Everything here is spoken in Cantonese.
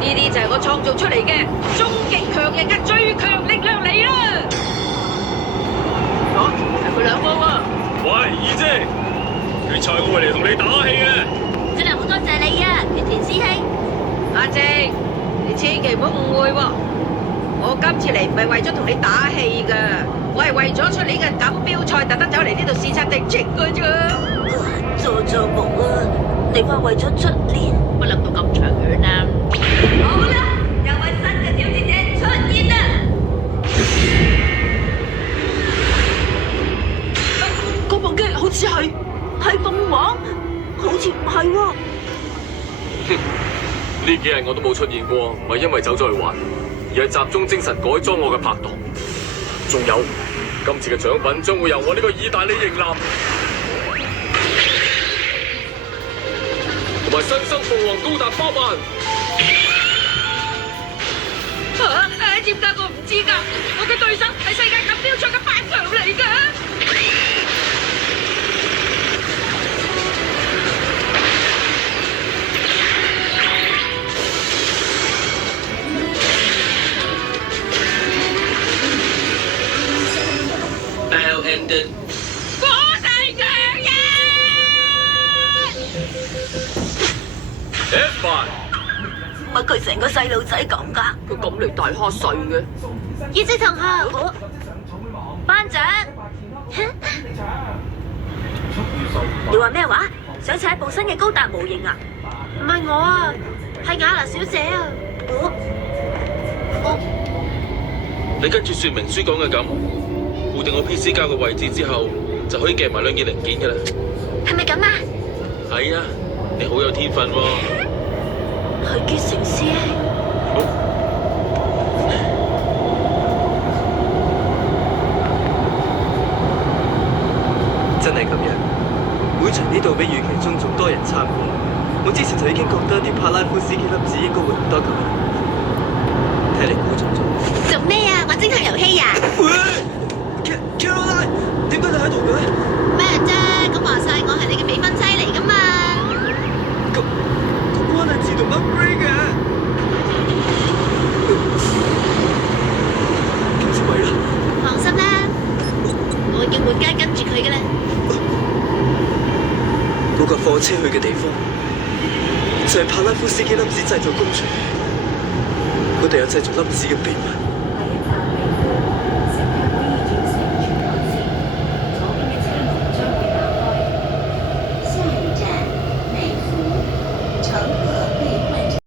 呢啲就係我創造出嚟嘅終極強人嘅最強力量嚟啦！係佢兩個喎。喂，二姐，決賽我會嚟同你打氣嘅。真係好多謝你啊，決田師兄。阿靜，你千祈唔好誤會喎，我今次嚟唔係為咗同你打氣噶，我係為咗出年嘅錦標賽特登走嚟呢度視察敵情噶啫。做夢啊！你話為咗出年，我諗到咁長遠啊！好啦，有位新嘅挑戰者出現啦！嗰部機好似係鳳凰，好似唔係喎。呢幾日我都冇出現過，唔係因為走咗去玩，而係集中精神改裝我嘅拍檔。仲有，今次嘅獎品將會由我呢個意大利型男同埋新生鳳凰高達包辦。點解我唔知㗎？我嘅對手係世界錦標賽嘅8強嚟㗎。Bell ended。火勢強人。F5。乜佢成個細路仔咁㗎？佢咁嚟大蝦細嘅。葉子同學，班長，你話咩話？想踩部新嘅高達模型啊？唔係我啊，係雅娜小姐啊。你跟住說明書講嘅咁，固定我 PC 交嘅位置之後，就可以夾埋兩件零件㗎啦。係咪咁啊？係啊，你好有天分喎。許結成師兄。真係咁樣，會場呢度比預期中仲多人參與。我之前就已經覺得啲帕拉夫斯基粒子應該會唔多咁，睇嚟估中咗。做咩啊？玩偵探遊戲啊？喂 ，Caroline， 點解你喺度嘅？咩啫？咁話晒我係你嘅未婚妻嚟噶嘛？個關係自動 upgrade 嘅。今次咪啦。放心啦，我已經滿街跟住佢噶啦。嗰個貨車去嘅地方就係帕拉夫斯基粒子製造工場，嗰度有製造粒子嘅秘密。